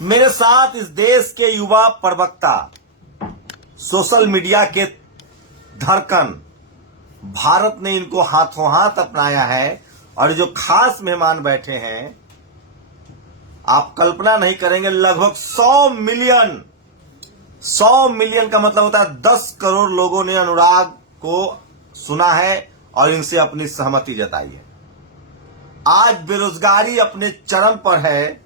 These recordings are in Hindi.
मेरे साथ इस देश के युवा प्रवक्ता, सोशल मीडिया के धड़कन, भारत ने इनको हाथों हाथ अपनाया है। और जो खास मेहमान बैठे हैं, आप कल्पना नहीं करेंगे, लगभग 100 मिलियन का मतलब होता है 10 करोड़ लोगों ने अनुराग को सुना है और इनसे अपनी सहमति जताई है। आज बेरोजगारी अपने चरम पर है।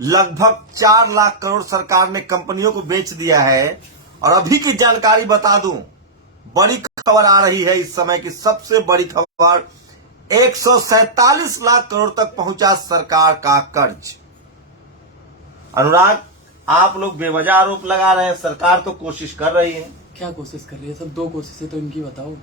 लगभग 4 लाख करोड़ सरकार ने कंपनियों को बेच दिया है। और अभी की जानकारी बता दूं, बड़ी खबर आ रही है इस समय की सबसे बड़ी खबर, 147 लाख करोड़ तक पहुंचा सरकार का कर्ज। अनुराग, आप लोग बेवजह आरोप लगा रहे हैं, सरकार तो कोशिश कर रही है। क्या कोशिश कर रही है सर? 2 कोशिशें तो इनकी बताओ।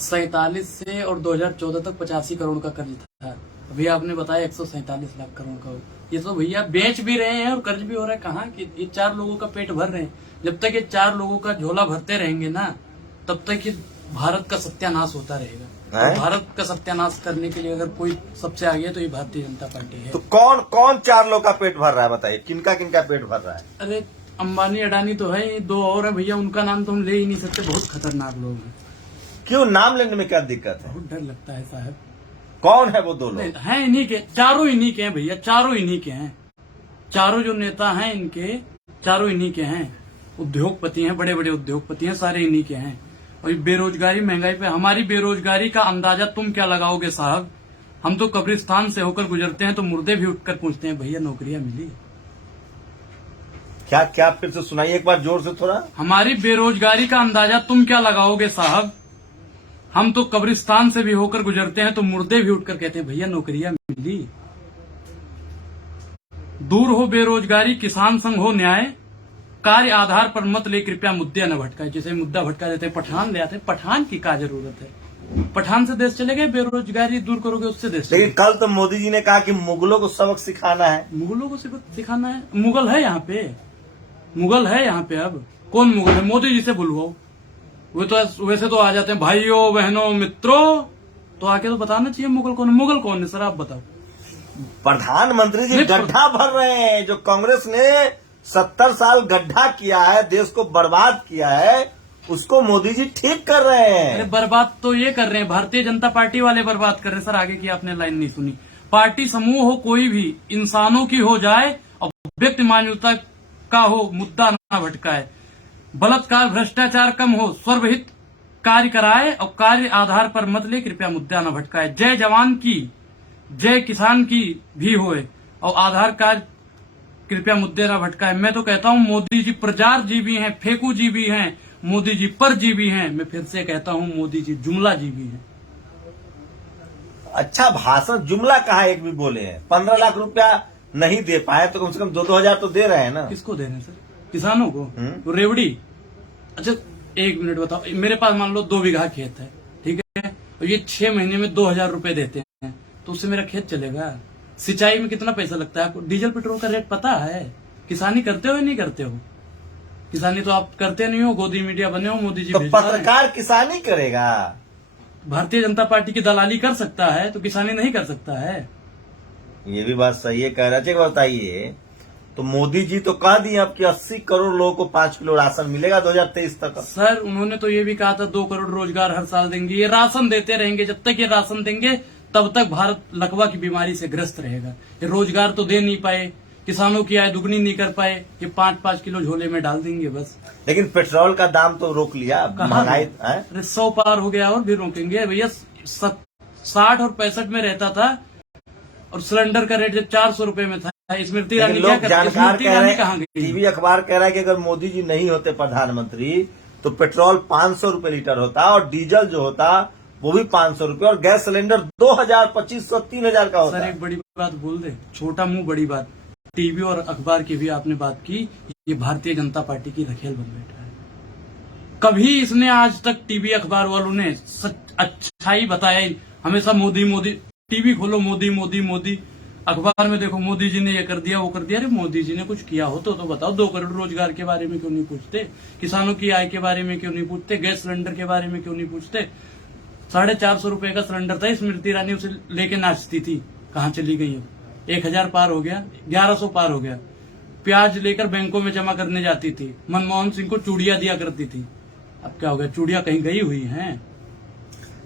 47 से और 2014 तक 85 करोड़ का कर्ज था। अभी आपने बताया 147 लाख करोड़ का। ये तो भैया बेच भी रहे हैं और कर्ज भी हो रहा है। कहाँ कि ये 4 लोगों का पेट भर रहे हैं। जब तक ये 4 लोगों का झोला भरते रहेंगे ना, तब तक ये भारत का सत्यानाश होता रहेगा। तो भारत का सत्यानाश करने के लिए अगर कोई सबसे आगे है तो ये भारतीय जनता पार्टी है। तो कौन कौन 4 लोग का पेट भर रहा है, बताइए किनका किनका पेट भर रहा है? अरे अंबानी अडानी तो है, 2 और है भैया, उनका नाम तो हम ले ही नहीं सकते। बहुत खतरनाक लोग हैं। क्यों? नाम लेने में क्या दिक्कत है? बहुत डर लगता है साहब। कौन है वो 2 लोग? हैं इन्हीं के, चारों इन्हीं के हैं भैया, चारों इन्हीं के हैं। चारों जो नेता हैं इनके, चारों इन्हीं के हैं। उद्योगपति हैं, बड़े बड़े उद्योगपति हैं, सारे इन्हीं के हैं। और बेरोजगारी, महंगाई पे हमारी बेरोजगारी का अंदाजा तुम क्या लगाओगे साहब? हम तो कब्रिस्तान से होकर गुजरते हैं तो मुर्दे भी उठकर पूछते हैं, भैया नौकरियां मिली? क्या क्या फिर से सुनाइए एक बार जोर से थोड़ा। हमारी बेरोजगारी का अंदाजा तुम क्या लगाओगे साहब? हम तो कब्रिस्तान से भी होकर गुजरते हैं तो मुर्दे भी उठकर कहते हैं, भैया नौकरियां मिली? दूर हो बेरोजगारी, किसान संघ हो न्याय, कार्य आधार पर मत ले कृपया मुद्दे न भटकाए। जैसे मुद्दा भटका देते हैं, पठान ले आते हैं। पठान की क्या जरूरत है? पठान से देश चलेगा? बेरोजगारी दूर करोगे उससे देश लेकिन कल तो मोदी जी ने कहा कि मुगलों को सबक सिखाना है। मुगलों को सबक सिखाना है? मुगल है यहाँ पे? मुगल है यहाँ पे? अब कौन मुगल है? मोदी जी से बुलवाओ। वो तो वैसे तो आ जाते हैं, भाइयों बहनों मित्रों, तो आके तो बताना चाहिए मुगल कौन है। मुगल कौन है सर, आप बताओ। प्रधानमंत्री जी गड्ढा भर रहे हैं। जो कांग्रेस ने 70 साल गड्ढा किया है, देश को बर्बाद किया है, उसको मोदी जी ठीक कर रहे हैं। अरे बर्बाद तो ये कर रहे हैं, भारतीय जनता पार्टी वाले बर्बाद कर रहे हैं। सर आगे की आपने लाइन नहीं सुनी। पार्टी समूह हो कोई भी, इंसानों की हो जाए और व्यक्ति मान्यता का हो, मुद्दा ना भटकाए। बलात्कार भ्रष्टाचार कम हो, सर्वहित कार्य कराए और कार्य आधार पर मत ले कृपया मुद्दा न भटकाए। जय जवान की, जय किसान की भी होए और आधार कार्ड कृपया मुद्दे न भटकाए। मैं तो कहता हूं मोदी जी प्रजार जीवी हैं, फेकू जीवी हैं, मोदी जी पर जीवी हैं। मैं फिर से कहता हूं मोदी जी जुमला जीवी हैं। अच्छा भाषण, जुमला कहा एक भी बोले हैं। 15 लाख रुपया नहीं दे पाए तो कम से कम 2-2 हजार तो दे रहे हैं ना। किसको दे रहे हैं सर? किसानों को? वो रेवड़ी? अच्छा 1 मिनट बताओ, मेरे पास मान लो 2 बीघा खेत है, ठीक है, और ये 6 महीने में 2000 रुपए देते हैं, तो उससे मेरा खेत चलेगा? सिंचाई में कितना पैसा लगता है आपको? डीजल पेट्रोल का रेट पता है? किसानी करते हो या नहीं करते हो? किसानी तो आप करते नहीं हो, गोदी मीडिया बने हो, मोदी जी तो पत्रकार किसानी करेगा? भारतीय जनता पार्टी की दलाली कर सकता है तो किसानी नहीं कर सकता है? ये भी बात सही है। कह रहे बताइए, तो मोदी जी तो कह दिए अब कि 80 करोड़ लोगों को 5 किलो राशन मिलेगा 2023 तक। सर उन्होंने तो ये भी कहा था 2 करोड़ रोजगार हर साल देंगे। ये राशन देते रहेंगे, जब तक ये राशन देंगे तब तक भारत लकवा की बीमारी से ग्रस्त रहेगा। ये रोजगार तो दे नहीं पाए, किसानों की आय दुगनी नहीं कर पाए, ये 5-5 किलो झोले में डाल देंगे बस। लेकिन पेट्रोल का दाम तो रोक लिया, महंगाई 100 पार हो गया और भी रोकेंगे भैया। 60 और 65 में रहता था और सिलेंडर का रेट जब 400 रुपए में था। स्मृति ईरानी क्या करती? जानकार कह रहे कहाँ गई? टीवी अखबार कह रहा है कि अगर मोदी जी नहीं होते प्रधानमंत्री तो पेट्रोल 500 रुपए लीटर होता और डीजल जो होता वो भी 500 रुपए और गैस सिलेंडर 2000, 2500, 3000 का होता। सर एक बड़ी बात बोल दे, छोटा मुंह बड़ी बात। टीवी और अखबार की भी आपने बात की, ये भारतीय जनता पार्टी की रखेल बन बैठा है। कभी इसने आज तक टीवी अखबार वालों ने अच्छाई बताया? हमेशा मोदी मोदी, टीवी खोलो मोदी मोदी मोदी, अखबार में देखो मोदी जी ने ये कर दिया वो कर दिया। अरे मोदी जी ने कुछ किया हो तो बताओ। 2 करोड़ रोजगार के बारे में क्यों नहीं पूछते? किसानों की आय के बारे में क्यों नहीं पूछते? गैस सिलेंडर के बारे में क्यों नहीं पूछते? 450 रुपए का सिलेंडर था, स्मृति ईरानी उसे लेके नाचती थी, कहाँ चली गई हो? 1000 पार हो गया, 1100 पार हो गया। प्याज लेकर बैंकों में जमा करने जाती थी, मनमोहन सिंह को चूड़ियां दिया करती थी। अब क्या हो गया, चूड़ियां कहीं गई हुई हैं?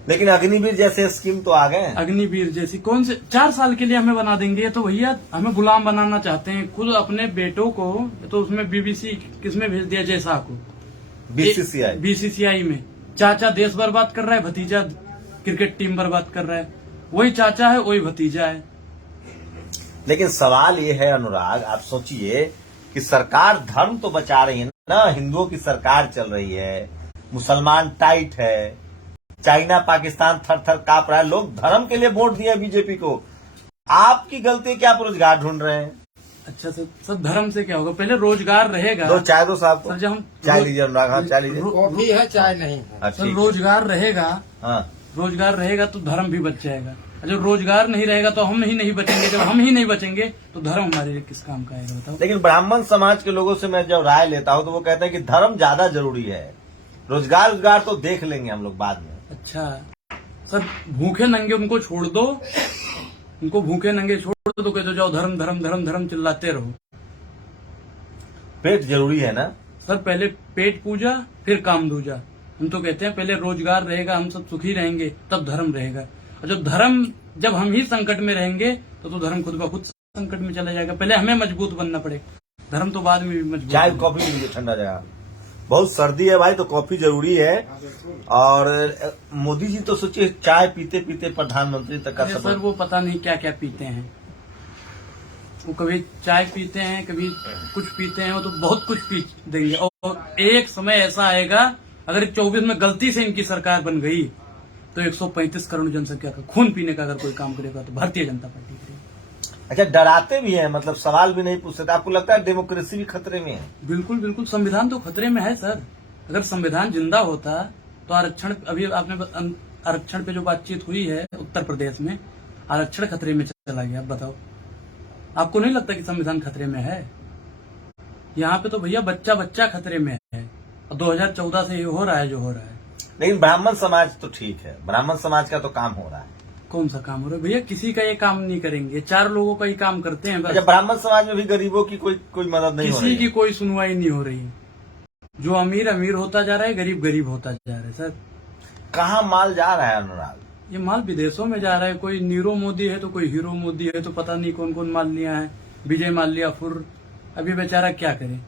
लेकिन अग्निवीर जैसे स्कीम तो आ गए हैं। अग्निवीर जैसी कौन से 4 साल के लिए हमें बना देंगे? ये तो भैया हमें गुलाम बनाना चाहते हैं। खुद अपने बेटों को तो उसमें बीबीसी किसमें भेज दिया, जैसा को बीसीसीआई में। चाचा देश बर्बाद कर रहा है, भतीजा क्रिकेट टीम बर्बाद कर रहा है। वही चाचा है, वही भतीजा है। लेकिन सवाल ये है अनुराग, आप सोचिए कि सरकार धर्म तो बचा रही है ना, हिंदुओं की सरकार चल रही है, मुसलमान टाइट है, चाइना पाकिस्तान थर थर कांप रहा है, लोग धर्म के लिए वोट दिए बीजेपी को। आपकी गलती क्या, आप रोजगार ढूंढ रहे हैं? अच्छा सर धर्म से क्या होगा? पहले रोजगार रहेगा। दो चाय दो साहब को। सर जब हम चाय लीजिए अनुराग, हाँ चाय लीजिए। कॉफी है, चाय नहीं है। सर रोजगार रहेगा, हाँ रोजगार रहेगा तो धर्म भी बच जाएगा। जब रोजगार नहीं रहेगा तो हम ही नहीं बचेंगे। जब हम ही नहीं बचेंगे तो धर्म हमारे लिए किस काम का आएगा, बताओ? लेकिन ब्राह्मण समाज के लोगों से मैं जब राय लेता हूँ तो वो कहते हैं कि धर्म ज्यादा जरूरी है, रोजगार तो देख लेंगे हम लोग बाद में। अच्छा सर, भूखे नंगे उनको छोड़ दो, उनको भूखे नंगे छोड़ दो, कहते जाओ धर्म धर्म धर्म धर्म चिल्लाते रहो। पेट जरूरी है ना सर, पहले पेट पूजा फिर काम दूजा। हम तो कहते हैं पहले रोजगार रहेगा, हम सब सुखी रहेंगे, तब धर्म रहेगा। और जब हम ही संकट में रहेंगे तो धर्म खुद ब खुद संकट में चला जाएगा। पहले हमें मजबूत बनना पड़ेगा, धर्म तो बाद में भी मजबूत। चाय कॉफी लीजिए, ठंडा जाएगा। बहुत सर्दी है भाई, तो कॉफी जरूरी है। और मोदी जी तो सोचिए चाय पीते पीते प्रधानमंत्री तक का सर वो पता नहीं क्या क्या पीते हैं। वो कभी चाय पीते हैं, कभी कुछ पीते हैं, वो तो बहुत कुछ पी देंगे। और एक समय ऐसा आएगा, अगर 24 में गलती से इनकी सरकार बन गई तो 135 करोड़ जनसंख्या का खून पीने का अगर कोई काम करेगा तो भारतीय जनता पार्टी करेगी। अच्छा, डराते भी हैं, मतलब सवाल भी नहीं पूछते। आपको लगता है डेमोक्रेसी भी खतरे में है? बिल्कुल बिल्कुल, संविधान तो खतरे में है सर। अगर संविधान जिंदा होता तो आरक्षण, अभी आपने आरक्षण पे जो बातचीत हुई है उत्तर प्रदेश में, आरक्षण खतरे में चला गया। अब बताओ, आपको नहीं लगता कि संविधान खतरे में है? यहाँ पे तो भैया बच्चा बच्चा खतरे में है। और 2014 से ये हो रहा है जो हो रहा है। लेकिन ब्राह्मण समाज तो ठीक है, ब्राह्मण समाज का तो काम हो रहा है। कौन सा काम हो रहा है भैया? किसी का ये काम नहीं करेंगे, 4 लोगों का ही काम करते हैं बस। अच्छा, ब्राह्मण समाज में भी गरीबों की कोई मदद नहीं हो रही? किसी की कोई सुनवाई नहीं हो रही। जो अमीर अमीर होता जा रहा है, गरीब गरीब होता जा रहा है। सर कहाँ माल जा रहा है अनुराग? ये माल विदेशों में जा रहा है। कोई नीरो मोदी है तो कोई हीरो मोदी है, तो पता नहीं कौन कौन माल लिया है। विजय माल्या फुर अभी बेचारा क्या करे।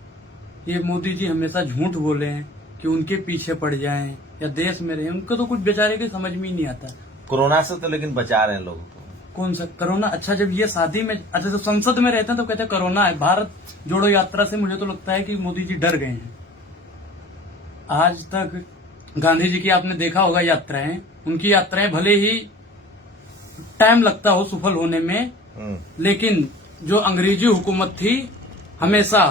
ये मोदी जी हमेशा झूठ बोले हैं कि उनके पीछे पड़ जाएं या देश में रहे, उनको तो कुछ बेचारे के समझ में ही नहीं आता। कोरोना से तो लेकिन बचा रहे हैं लोगों को। कौन सा कोरोना? अच्छा, जब ये शादी में, अच्छा जब संसद में रहते हैं तो कहते हैं कोरोना है। भारत जोड़ो यात्रा से मुझे तो लगता है कि मोदी जी डर गए हैं। आज तक गांधी जी की आपने देखा होगा यात्राएं, उनकी यात्राएं भले ही टाइम लगता हो सफल होने में, लेकिन जो अंग्रेजी हुकूमत थी हमेशा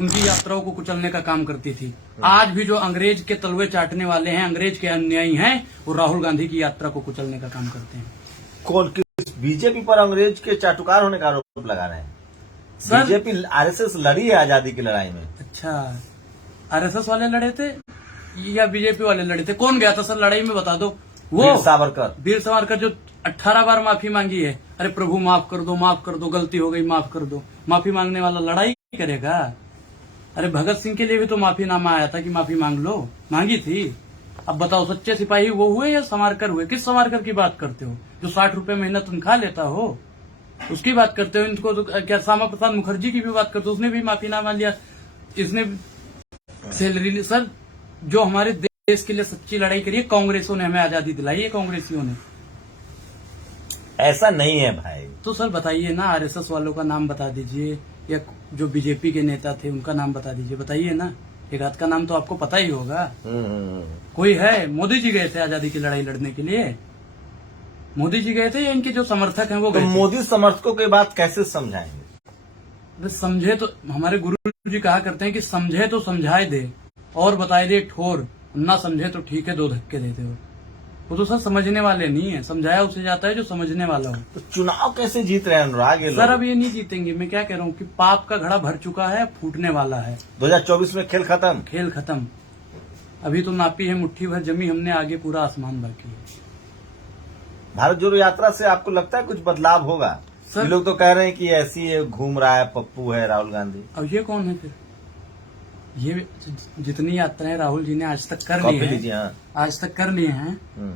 उनकी यात्राओं को कुचलने का काम करती थी। आज भी जो अंग्रेज के तलवे चाटने वाले हैं, अंग्रेज के अनुयायी हैं, वो राहुल गांधी की यात्रा को कुचलने का काम करते हैं। कौन किस बीजेपी पर अंग्रेज के चाटुकार होने का आरोप लगा रहे हैं? सर बीजेपी आरएसएस लड़ी है आजादी की लड़ाई में। अच्छा, आरएसएस वाले लड़े थे या बीजेपी वाले लड़े थे? कौन गया था सर लड़ाई में, बता दो। वो वीर सावरकर जो 18 बार माफी मांगी है। अरे प्रभु माफ कर दो, गलती हो गई माफ कर दो। माफी मांगने वाला लड़ाई करेगा? अरे भगत सिंह के लिए भी तो माफीनामा आया था कि माफी मांग लो, मांगी थी। अब बताओ, सच्चे सिपाही वो हुए या सावरकर हुए? किस सावरकर की बात करते हो? जो 60 रुपए महीना तनख्वाह लेता हो उसकी बात करते हो। इनको तो क्या श्यामा प्रसाद मुखर्जी की भी बात करते हो? उसने भी माफीनामा लिया, इसने सैलरी ली। सर जो हमारे देश के लिए सच्ची लड़ाई करी है, कांग्रेसों ने हमें आजादी दिलाई है, कांग्रेसियों ने। ऐसा नहीं है भाई। तो सर बताइए ना, आरएसएस वालों का नाम बता दीजिए, या जो बीजेपी के नेता थे उनका नाम बता दीजिए, बताइए ना। एक आध का नाम तो आपको पता ही होगा। कोई है? मोदी जी गए थे आजादी की लड़ाई लड़ने के लिए? मोदी जी गए थे या इनके जो समर्थक हैं वो गए थे? मोदी समर्थकों की बात कैसे समझाएंगे? समझे तो, हमारे गुरु जी कहा करते हैं कि समझे तो समझाए दे और बताए दे ठोर, ना समझे तो ठीक है 2 धक्के देते हो। वो तो सर समझने वाले नहीं है, समझाया उसे जाता है जो समझने वाला हो। तो चुनाव कैसे जीत रहे हैं अनुराग ये लोग? सर अब ये नहीं जीतेंगे। मैं क्या कह रहा हूँ कि पाप का घड़ा भर चुका है, फूटने वाला है। 2024 में खेल खत्म। खेल खत्म। अभी तो नापी है मुट्ठी भर जमी हमने, आगे पूरा आसमान बाकी है। भारत जोड़ो यात्रा से आपको लगता है कुछ बदलाव होगा? सर- ये लोग तो कह रहे हैं कि ऐसी है, घूम रहा है, पप्पू है राहुल गांधी। अब ये कौन है फिर? ये जितनी यात्राएं राहुल जी ने आज तक कर ली कॉपी हैं, लीजिए। हाँ। आज तक कर लिए हैं, हम्म।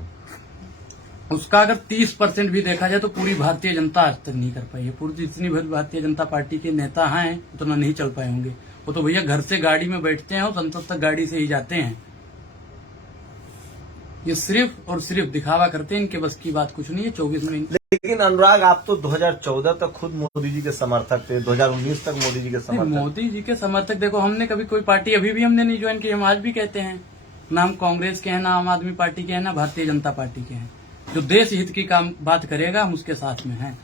उसका अगर 30% भी देखा जाए तो पूरी भारतीय जनता आज तक नहीं कर पाई है। पूरी जितनी भी भारतीय जनता पार्टी के नेता हैं उतना नहीं चल पाए होंगे। वो तो भैया घर से गाड़ी में बैठते हैं और संसद तक गाड़ी से ही जाते हैं। ये सिर्फ और सिर्फ दिखावा करते हैं, इनके बस की बात कुछ नहीं है। 24 में लेकिन अनुराग, आप तो 2014 तक खुद मोदी जी के समर्थक थे, 2019 तक मोदी जी के नहीं, समर्थक। मोदी जी के समर्थक देखो, हमने कभी कोई पार्टी अभी भी हमने नहीं ज्वाइन की। हम आज भी कहते हैं ना हम कांग्रेस के हैं, ना आम आदमी पार्टी के हैं, ना भारतीय जनता पार्टी के हैं। जो देश हित की काम बात करेगा हम उसके साथ में हैं।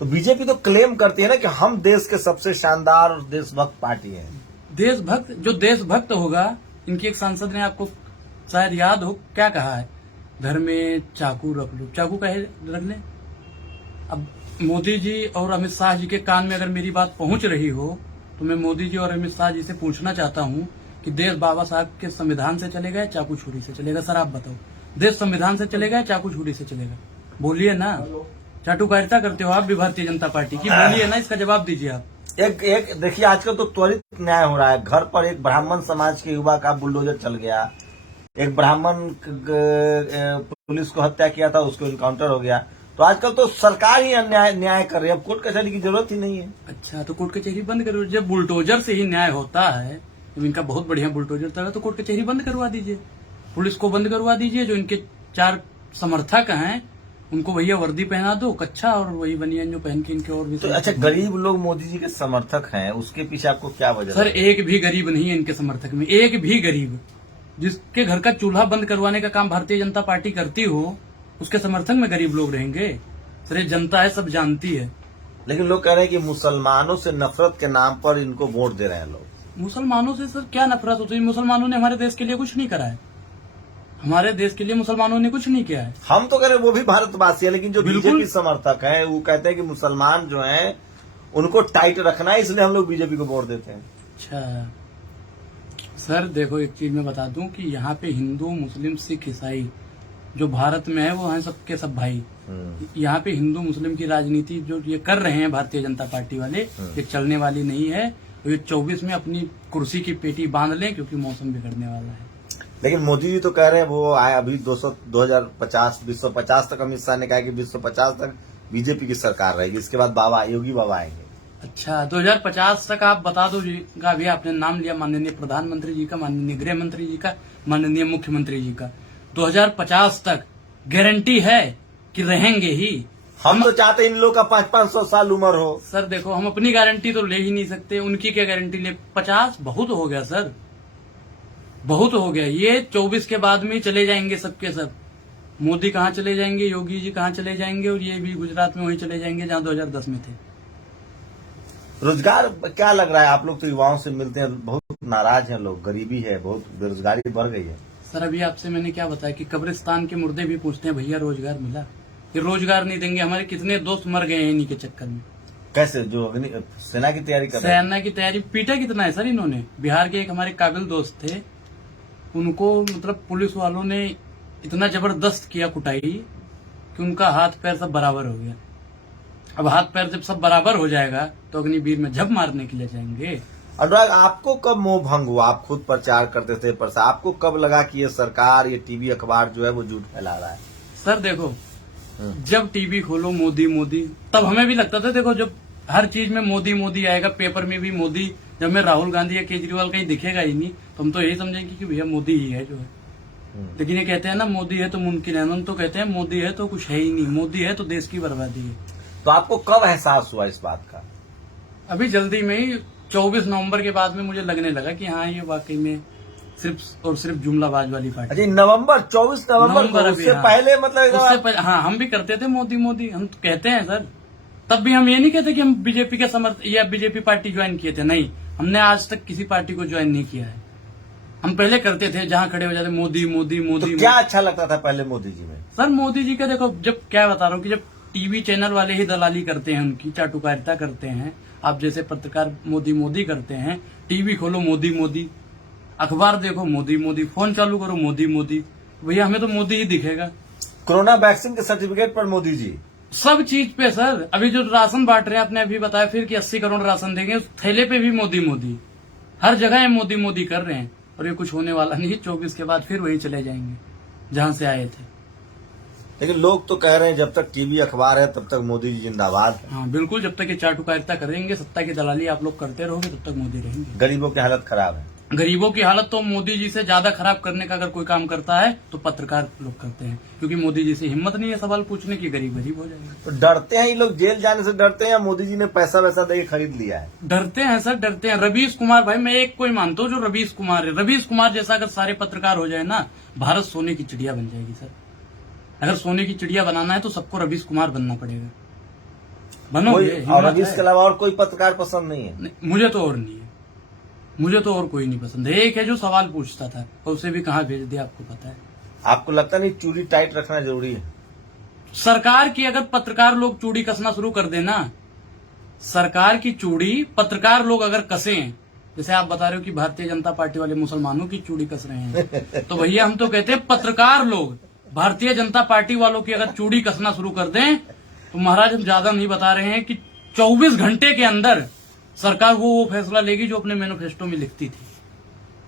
तो बीजेपी तो क्लेम करती है ना कि हम देश के सबसे शानदार और देशभक्त पार्टी है। देशभक्त, जो देशभक्त होगा, इनकी एक सांसद ने आपको शायद याद हो क्या कहा है, घर में चाकू रख लो। चाकू कहे रख ले। अब मोदी जी और अमित शाह जी के कान में अगर मेरी बात पहुंच रही हो तो मैं मोदी जी और अमित शाह जी से पूछना चाहता हूं कि देश बाबा साहब के संविधान से चलेगा या चाकू छुरी से चलेगा? सर आप बताओ, देश संविधान से चलेगा या चाकू छुरी से चलेगा? बोलिए ना। चाटुकारिता करते हो आप भी भारतीय जनता पार्टी की, बोलिए ना, इसका जवाब दीजिए आप। एक देखिए, आजकल तो त्वरित न्याय हो रहा है। घर पर एक ब्राह्मण समाज के युवा का बुलडोजर चल गया, एक ब्राह्मण पुलिस को हत्या किया था, उसको इनकाउंटर हो गया। तो आजकल तो सरकार ही न्याय कर रही है, अब कोर्ट कचहरी की जरूरत ही नहीं है। अच्छा, तो कोर्ट कचहरी बंद करो। जब बुलडोजर से ही न्याय होता है, जब इनका बहुत बढ़िया बुलडोजर चला तो कोर्ट कचहरी बंद करवा दीजिए, पुलिस को बंद करवा दीजिए। जो इनके 4 समर्थक हैं उनको भैया वर्दी पहना दो, कच्छा और वही बनियान जो पहन के इनके और भी। तो अच्छा, गरीब लोग मोदी जी के समर्थक हैं, उसके पीछे आपको क्या वजह? सर एक भी गरीब नहीं है इनके समर्थक में, एक भी गरीब। जिसके घर का चूल्हा बंद करवाने का काम भारतीय जनता पार्टी करती हो, उसके समर्थक में गरीब लोग रहेंगे? सर ये जनता है, सब जानती है। लेकिन लोग कह रहे हैं कि मुसलमानों से नफरत के नाम पर इनको वोट दे रहे हैं लोग। मुसलमानों से सर क्या नफरत होती है? मुसलमानों ने हमारे देश के लिए कुछ नहीं करा है। हमारे देश के लिए मुसलमानों ने कुछ नहीं किया है। हम तो कह रहे हैं वो भी भारतवासी है, लेकिन जो बिल्कुल। बीजेपी समर्थक है वो कहते हैं कि मुसलमान जो हैं उनको टाइट रखना है, इसलिए हम लोग बीजेपी को वोट देते हैं। अच्छा सर देखो, एक चीज मैं बता दूं कि यहाँ पे हिंदू, मुस्लिम, सिख, ईसाई जो भारत में है वो हैं सबके सब भाई। यहाँ पे हिंदू मुस्लिम की राजनीति जो ये कर रहे हैं भारतीय जनता पार्टी वाले, ये चलने वाली नहीं है। ये 24 में अपनी कुर्सी की पेटी बांध लें, क्योंकि मौसम बिगड़ने वाला है। लेकिन मोदी जी तो कह रहे हैं वो आए अभी 2050 तक अमित शाह ने कहा कि 2050 तक बीजेपी की सरकार रहेगी, इसके बाद बाबा योगी बाबा आएंगे। अच्छा 2050 तक आप बता दो जी का भी आपने नाम लिया, माननीय प्रधानमंत्री जी का, माननीय गृह मंत्री जी का, माननीय मुख्यमंत्री जी का। 2050 तक गारंटी है कि रहेंगे ही। हम तो चाहते इन लोग का 500-500 साल उम्र हो। सर देखो, हम अपनी गारंटी तो ले ही नहीं सकते, उनकी क्या गारंटी ले? 50 बहुत हो गया सर, बहुत हो गया। ये 24 के बाद में ही चले जाएंगे सबके सब। मोदी कहाँ चले जाएंगे, योगी जी कहाँ चले जाएंगे, और ये भी गुजरात में वहीं चले जाएंगे जहाँ 2010 में थे। रोजगार क्या लग रहा है? आप लोग तो युवाओं से मिलते हैं, बहुत नाराज हैं लोग, गरीबी है, बहुत बेरोजगारी बढ़ गई है। सर अभी आपसे मैंने क्या बताया कि कब्रिस्तान के मुर्दे भी पूछते हैं भैया रोजगार मिला? ये रोजगार नहीं देंगे। हमारे कितने दोस्त मर गए हैं इन्हीं के चक्कर में। कैसे? जो सेना की तैयारी कर रहे हैं। सेना की तैयारी, पीटा कितना है सर इन्होंने। बिहार के एक हमारे काबिल दोस्त थे, उनको मतलब पुलिस वालों ने इतना जबरदस्त किया कुटाई कि उनका हाथ पैर सब बराबर हो गया। अब हाथ पैर जब सब बराबर हो जाएगा तो अग्निवीर में झप मारने के लिए जाएंगे। अनुराग, आपको कब मोह भंग हुआ? आप खुद प्रचार करते थे, पर आपको कब लगा कि ये सरकार, ये टीवी अखबार जो है वो झूठ फैला रहा है? सर देखो, जब टीवी खोलो मोदी मोदी, तब हमें भी लगता था देखो, जब हर चीज में मोदी मोदी आएगा, पेपर में भी मोदी, जब मैं राहुल गांधी या केजरीवाल कहीं दिखेगा ही नहीं तो हम तो यही समझेंगे कि भैया मोदी ही है जो है। लेकिन ये कहते हैं ना मोदी है तो मुमकिन है, हम तो कहते हैं मोदी है तो कुछ है ही नहीं, मोदी है तो देश की बर्बादी है। तो आपको कब एहसास हुआ इस बात का? अभी जल्दी में ही 24 नवंबर के बाद में मुझे लगने लगा कि हाँ ये वाकई में सिर्फ और सिर्फ जुमलाबाज वाली पार्टी। अच्छा, 24 नवंबर को, उससे हाँ। पहले मतलब उससे पहले हाँ हम भी करते थे मोदी मोदी, हम तो कहते हैं सर। तब भी हम ये नहीं कहते कि हम बीजेपी के समर्थक या बीजेपी पार्टी ज्वाइन किए थे, नहीं, हमने आज तक किसी पार्टी को ज्वाइन नहीं किया है। हम पहले करते थे, जहाँ खड़े हो जाते मोदी मोदी मोदी। तो क्या अच्छा लगता था पहले मोदी जी में? सर मोदी जी का देखो, जब क्या बता रहा हूँ कि जब टीवी चैनल वाले ही दलाली करते हैं, उनकी चाटुकारिता करते हैं, आप जैसे पत्रकार मोदी मोदी करते हैं, टीवी खोलो मोदी मोदी, अखबार देखो मोदी मोदी, फोन चालू करो मोदी मोदी, भैया हमें तो मोदी ही दिखेगा। कोरोना वैक्सीन के सर्टिफिकेट पर मोदी जी, सब चीज पे सर। अभी जो राशन बांट रहे हैं, आपने अभी बताया फिर कि 80 करोड़ राशन देंगे, उस थैले पे भी मोदी मोदी, हर जगह ये मोदी मोदी कर रहे हैं। और ये कुछ होने वाला नहीं, 24 के बाद फिर वही चले जाएंगे जहां से आए थे। लेकिन लोग तो कह रहे हैं जब तक टीवी अखबार है तब तक मोदी जी जिंदाबाद है। हाँ बिल्कुल, जब तक ये चाटुकारिता करेंगे, सत्ता की दलाली आप लोग करते रहोगे, तब तक मोदी रहेंगे। गरीबों की हालत खराब है। गरीबों की हालत तो मोदी जी से ज्यादा खराब करने का अगर कोई काम करता है तो पत्रकार लोग करते हैं, क्योंकि मोदी जी से हिम्मत नहीं है सवाल पूछने की, गरीब गरीब हो जाएंगे। तो डरते हैं ये लोग, जेल जाने से डरते हैं या मोदी जी ने पैसा वैसा देके खरीद लिया है? डरते हैं सर, डरते हैं। रवीश कुमार भाई, मैं एक कोई मानता हूँ जो रवीश कुमार है, रवीश कुमार जैसा अगर सारे पत्रकार हो जाए ना, भारत सोने की चिड़िया बन जाएगी सर। अगर सोने की चिड़िया बनाना है तो सबको रवीश कुमार बनना पड़ेगा। बनोगे? और रवीश के अलावा और कोई पत्रकार पसंद नहीं है? नहीं, मुझे तो और नहीं है, मुझे तो और कोई नहीं पसंद है। एक है जो सवाल पूछता था, और उसे भी कहाँ भेज दिया आपको पता है। आपको लगता नहीं चूड़ी टाइट रखना जरूरी है? सरकार की अगर पत्रकार लोग चूड़ी कसना शुरू कर देना, सरकार की चूड़ी पत्रकार लोग अगर कसें, जैसे आप बता रहे हो कि भारतीय जनता पार्टी वाले मुसलमानों की चूड़ी कस रहे हैं, तो भैया हम तो कहते हैं पत्रकार लोग भारतीय जनता पार्टी वालों की अगर चूड़ी कसना शुरू कर दें, तो महाराज हम ज्यादा नहीं बता रहे हैं कि 24 घंटे के अंदर सरकार वो फैसला लेगी जो अपने मैनिफेस्टो में लिखती थी।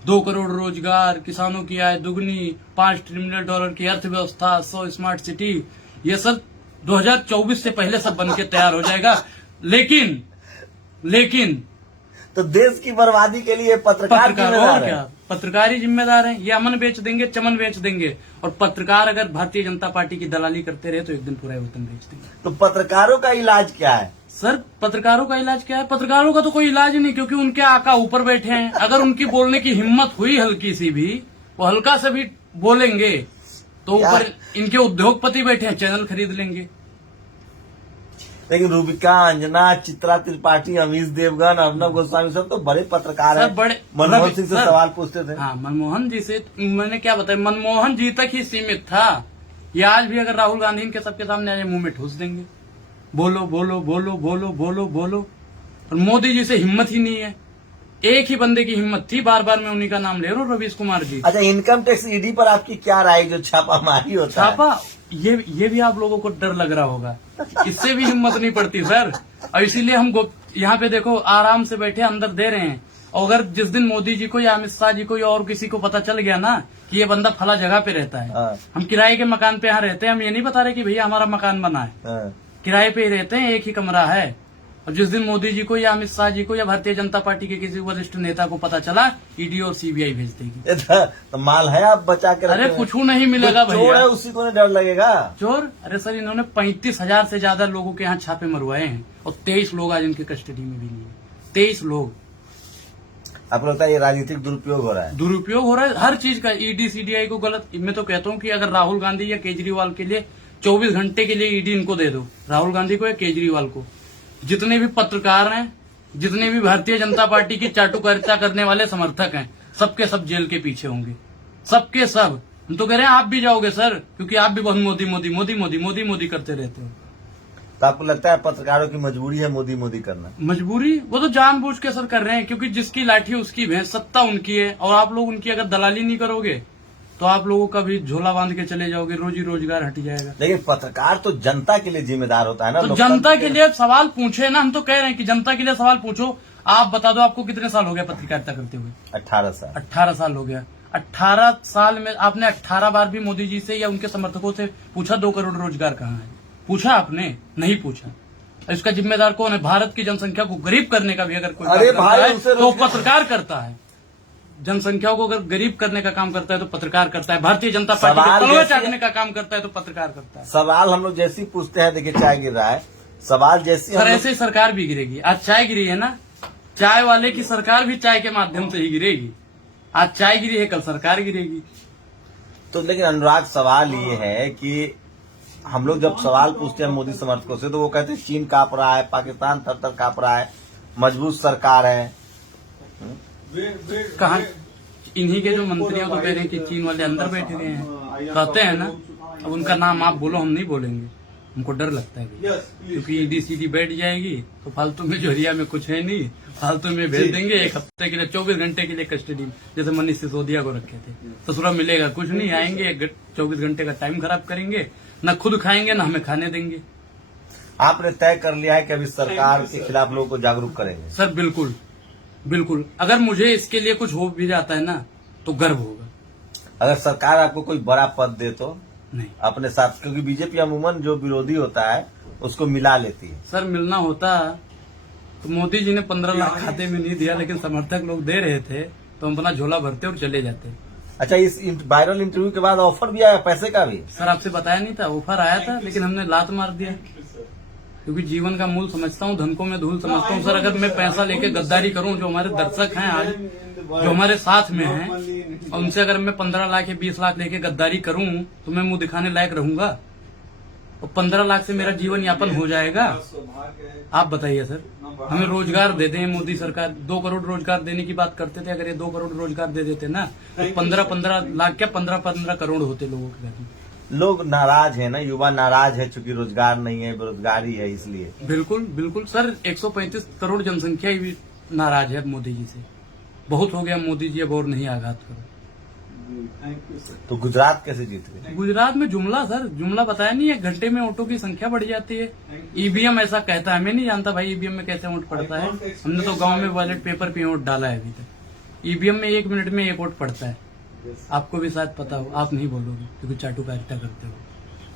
2 करोड़ रोजगार, किसानों की आय दुगनी, $5 ट्रिलियन की अर्थव्यवस्था, 100 स्मार्ट सिटी, ये सब 2024 से पहले सब बन के तैयार हो जाएगा। लेकिन तो देश की बर्बादी के लिए पत्रकार जिम्मेदार और है। क्या, पत्रकार ही जिम्मेदार हैं। ये अमन बेच देंगे, चमन बेच देंगे, और पत्रकार अगर भारतीय जनता पार्टी की दलाली करते रहे तो एक दिन पूरा वतन बेच देंगे। तो पत्रकारों का इलाज क्या है? सर पत्रकारों का इलाज क्या है? पत्रकारों का तो कोई इलाज नहीं, क्योंकि उनके आका ऊपर बैठे हैं। अगर उनकी बोलने की हिम्मत हुई हल्की सी भी, वो हल्का से भी बोलेंगे तो ऊपर इनके उद्योगपति बैठे हैं, चैनल खरीद लेंगे। लेकिन रूबिका, अंजना, चित्रा त्रिपाठी, अमीश देवगन, अर्नब गोस्वामी सब तो बड़े पत्रकार हैं। बड़े मनमोहन सिंह से सवाल पूछते थे। हाँ, मनमोहन जी से मैंने क्या बताया, मनमोहन जी तक ही सीमित था। ये आज भी अगर राहुल गांधी के सबके सामने आए, मुंह में ठूस देंगे, बोलो बोलो बोलो बोलो बोलो बोलो। और मोदी जी से हिम्मत ही नहीं है। एक ही बंदे की हिम्मत थी, बार बार मैं उन्हीं का नाम ले रहा हूँ, रवीश कुमार जी। अच्छा, इनकम टैक्स ईडी पर आपकी क्या राय, जो छापामारी होता है? छापा, ये भी आप लोगों को डर लग रहा होगा, इससे भी हिम्मत नहीं पड़ती सर। और इसीलिए हम यहाँ पे देखो आराम से बैठे अंदर दे रहे हैं। और अगर जिस दिन मोदी जी को या अमित शाह जी को या और किसी को पता चल गया ना कि ये बंदा फला जगह पे रहता है, हाँ। हम किराए के मकान पे यहाँ रहते हैं, हम ये नहीं बता रहे कि भैया हमारा मकान बना है, हाँ। किराए पे ही रहते हैं, एक ही कमरा है। और जिस दिन मोदी जी को या अमित शाह जी को या भारतीय जनता पार्टी के किसी वरिष्ठ नेता को पता चला, ईडी और सीबीआई भेज देगी। तो माल है आप बचा के अरे रखे हैं। कुछ नहीं मिलेगा जो चोर भैया। है उसी को नहीं डर लगेगा। चोर? अरे सर, इन्होंने 35,000 से ज्यादा लोगों के यहाँ छापे मरवाए हैं, और 23 लोग आज इनके कस्टडी में भी नहीं है। 23 लोग। आपको लगता है ये राजनीतिक दुरुपयोग हो रहा है? दुरुपयोग हो रहा है हर चीज का। ईडी सीबीआई को गलत, मैं तो कहता हूँ कि अगर राहुल गांधी या केजरीवाल के लिए 24 घंटे के लिए ईडी इनको दे दो, राहुल गांधी को या केजरीवाल को, जितने भी पत्रकार हैं, जितने भी भारतीय जनता पार्टी की चाटुकारिता करने वाले समर्थक हैं, सबके सब जेल के पीछे होंगे, सबके सब। हम तो कह रहे हैं आप भी जाओगे सर, क्योंकि आप भी बहुत मोदी मोदी मोदी मोदी मोदी मोदी करते रहते हो। तो आपको लगता है पत्रकारों की मजबूरी है मोदी मोदी करना? मजबूरी? वो तो जानबूझ के सर कर रहे हैं, क्योंकि जिसकी लाठी उसकी भैंस, सत्ता उनकी है, और आप लोग उनकी अगर दलाली नहीं करोगे तो आप लोगों का भी झोला बांध के चले जाओगे, रोजी रोजगार हट जाएगा। लेकिन पत्रकार तो जनता के लिए जिम्मेदार होता है ना। तो जनता के लिए सवाल पूछे ना, हम तो कह रहे हैं कि जनता के लिए सवाल पूछो। आप बता दो, आपको कितने साल हो गया पत्रकारिता करते हुए? 18 साल। 18 साल हो गया। 18 साल में आपने 18 बार भी मोदी जी से या उनके समर्थकों से पूछा 2 करोड़ रोजगार कहाँ है? पूछा आपने? नहीं पूछा। इसका जिम्मेदार कौन है? भारत की जनसंख्या को गरीब करने का भी अगर कोई काम करता है तो पत्रकार करता है। जनसंख्या को अगर गरीब करने का काम करता है तो पत्रकार करता है। भारतीय जनता पार्टी के तलवे चाटने का काम करता है तो पत्रकार करता है। सवाल हम लोग जैसे ही पूछते हैं, देखिए चाय गिर रहा है, सवाल जैसे सर ऐसे ही सरकार भी गिरेगी। आज चाय गिरी है ना, चाय वाले की सरकार भी चाय के माध्यम से ही गिरेगी। आज चाय गिरी है, कल सरकार गिरेगी। तो लेकिन अनुराग, सवाल ये है कि हम लोग जब सवाल पूछते हैं मोदी समर्थकों से तो वो कहते हैं चीन कांप रहा है, पाकिस्तान थर-थर कांप रहा है, मजबूत सरकार है। कहा इन्हीं के जो मंत्री हैं तो कह रहे हैं कि चीन वाले अंदर बैठे हुए हैं, कहते हैं ना। अब उनका नाम आप बोलो, हम नहीं बोलेंगे, हमको डर लगता है, क्योंकि ईडी सीडी बैठ जाएगी तो फालतू में जोरिया में कुछ है नहीं, फालतू में भेज देंगे 1 हफ्ते के लिए, 24 घंटे के लिए कस्टडी, जैसे मनीष सिसोदिया को रखे थे। ससुरा मिलेगा कुछ नहीं, आएंगे 24 घंटे का टाइम खराब करेंगे, न खुद खाएंगे न हमें खाने देंगे। आपने तय कर लिया है कि अभी सरकार के खिलाफ लोगों को जागरूक करेंगे। सर बिल्कुल बिल्कुल, अगर मुझे इसके लिए कुछ हो भी जाता है ना तो गर्व होगा। अगर सरकार आपको कोई बड़ा पद दे तो नहीं अपने साथ, क्योंकि बीजेपी अमूमन जो विरोधी होता है उसको मिला लेती है। सर, मिलना होता तो मोदी जी ने 15 लाख खाते में नहीं दिया, लेकिन समर्थक लोग दे रहे थे तो हम अपना झोला भरते और चले जाते। अच्छा, इस वायरल इंटरव्यू के बाद ऑफर भी आया पैसे का भी? सर आपसे बताया नहीं था, ऑफर आया था लेकिन हमने लात मार दिया, क्योंकि जीवन का मूल समझता हूँ, धन को मैं धूल समझता हूँ। सर अगर मैं पैसा लेके गद्दारी करूँ, जो हमारे दर्शक हैं आज जो हमारे साथ में हैं, और उनसे अगर मैं 15 लाख या 20 लाख लेके गद्दारी करूँ तो मैं मुंह दिखाने लायक रहूंगा? और 15 लाख से मेरा जीवन यापन हो जाएगा? आप बताइए सर। हमें रोजगार दे दें मोदी सरकार, 2 करोड़ रोजगार देने की बात करते थे। अगर ये 2 करोड़ रोजगार दे देते ना तो 15-15 लाख क्या 15-15 करोड़ होते लोगों के घर में। लोग नाराज है ना, युवा नाराज है, चूंकि रोजगार नहीं है, बेरोजगारी है, इसलिए। बिल्कुल बिल्कुल सर, 135 करोड़ जनसंख्या ही भी नाराज है अब मोदी जी से। बहुत हो गया मोदी जी, अब और नहीं आघात करो। तो गुजरात कैसे जीत गए? गुजरात में जुमला सर, जुमला बताया नहीं, 1 घंटे में ऑटो की संख्या बढ़ जाती है। ईवीएम ऐसा कहता है, मैं नहीं जानता भाई ईवीएम में कैसे वोट पड़ता है। हमने तो गांव में बैलेट पेपर पे वोट डाला है अभी तक। ईवीएम में 1 मिनट में 1 वोट पड़ता है। आपको भी शायद पता हो, आप नहीं बोलोगे क्योंकि चाटुकारिता करते हो।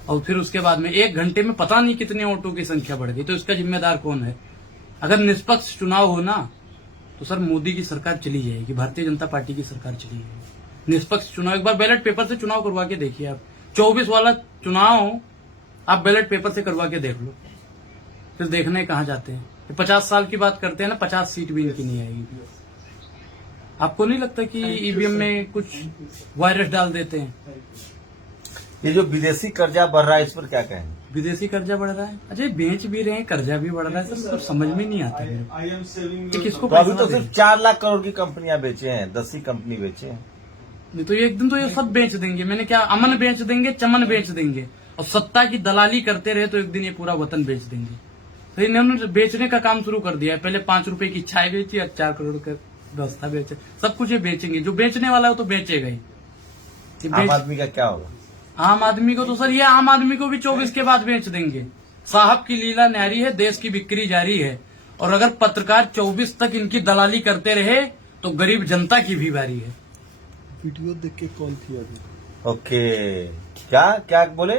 और फिर उसके बाद में 1 घंटे में पता नहीं कितने ऑटो की संख्या बढ़ गई, तो इसका जिम्मेदार कौन है? अगर निष्पक्ष चुनाव हो ना तो सर मोदी की सरकार चली जाएगी, भारतीय जनता पार्टी की सरकार चली जाएगी। निष्पक्ष चुनाव, एक बार बैलेट पेपर से चुनाव करवा के देखिए आप। 24 वाला चुनाव आप बैलेट पेपर से करवा के देख लो, फिर देखने कहाँ जाते हैं। 50 साल की बात करते हैं ना, 50 सीट भी इनकी नहीं आएगी। आपको नहीं लगता कि ईवीएम में कुछ वायरस डाल देते हैं? ये जो विदेशी कर्जा बढ़ रहा है, इस पर क्या कहेंगे? विदेशी कर्जा बढ़ रहा है, अच्छा बेच भी रहे हैं, कर्जा भी बढ़ रहा है सर, कुछ समझ में नहीं आता है कि किसको तो अभी पैसा तो सिर्फ 4 लाख करोड़ की कंपनियां बेचे हैं, 10 ही कंपनी बेचे हैं। नहीं तो एक दिन तो ये सब बेच देंगे। मैंने क्या, अमन बेच देंगे, चमन बेच देंगे, और सत्ता की दलाली करते रहे तो एक दिन ये पूरा वतन बेच देंगे। तो इन्होंने बेचने का काम शुरू कर दिया है। पहले 5 रुपए की चाय बेची, अब 4 करोड़ का व्यवस्था बेचे। सब कुछ ये बेचेंगे, जो बेचने वाला है वो तो बेचेगा ही। आम आदमी का क्या होगा? आम आदमी को तो सर, ये आम आदमी को भी 24 के बाद बेच देंगे। साहब की लीला न्यारी है, देश की बिक्री जारी है। और अगर पत्रकार 24 तक इनकी दलाली करते रहे तो गरीब जनता की भी बारी है। वीडियो देख के कॉल किया था। ओके, क्या क्या बोले?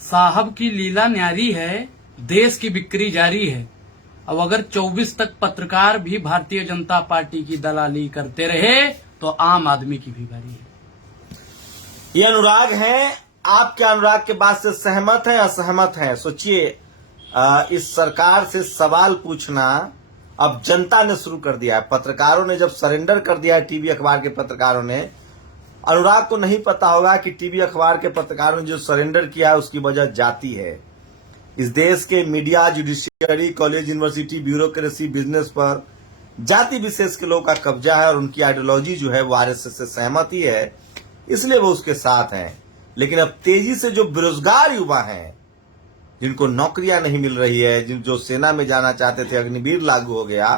साहब की लीला न्यारी है, देश की बिक्री जारी है। अब अगर 24 तक पत्रकार भी भारतीय जनता पार्टी की दलाली करते रहे तो आम आदमी की भी बारी है। ये अनुराग हैं, आपके अनुराग के बात से सहमत हैं, असहमत हैं? सोचिए, इस सरकार से सवाल पूछना अब जनता ने शुरू कर दिया है। पत्रकारों ने जब सरेंडर कर दिया है, टीवी अखबार के पत्रकारों ने। अनुराग को नहीं पता होगा कि टीवी अखबार के पत्रकारों ने जो सरेंडर किया है उसकी वजह जाति है। इस देश के media, judiciary, college, university, bureaucracy, business पर जाति विशेष के लोगों का कब्जा है, और उनकी आइडियोलॉजी जो है वो आरएसएस से सहमति है, इसलिए वो उसके साथ हैं। लेकिन अब तेजी से जो बेरोजगार युवा हैं, जिनको नौकरियां नहीं मिल रही है, जो सेना में जाना चाहते थे, अग्निवीर लागू हो गया,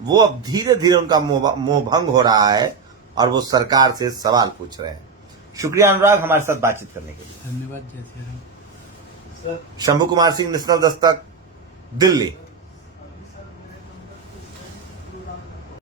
वो अब धीरे धीरे उनका मोह भंग हो रहा है और वो सरकार से सवाल पूछ रहे हैं। शुक्रिया अनुराग, हमारे साथ बातचीत करने के लिए। धन्यवाद। जय श्री राम। शंभू कुमार सिंह, नेशनल दस्तक, दिल्ली।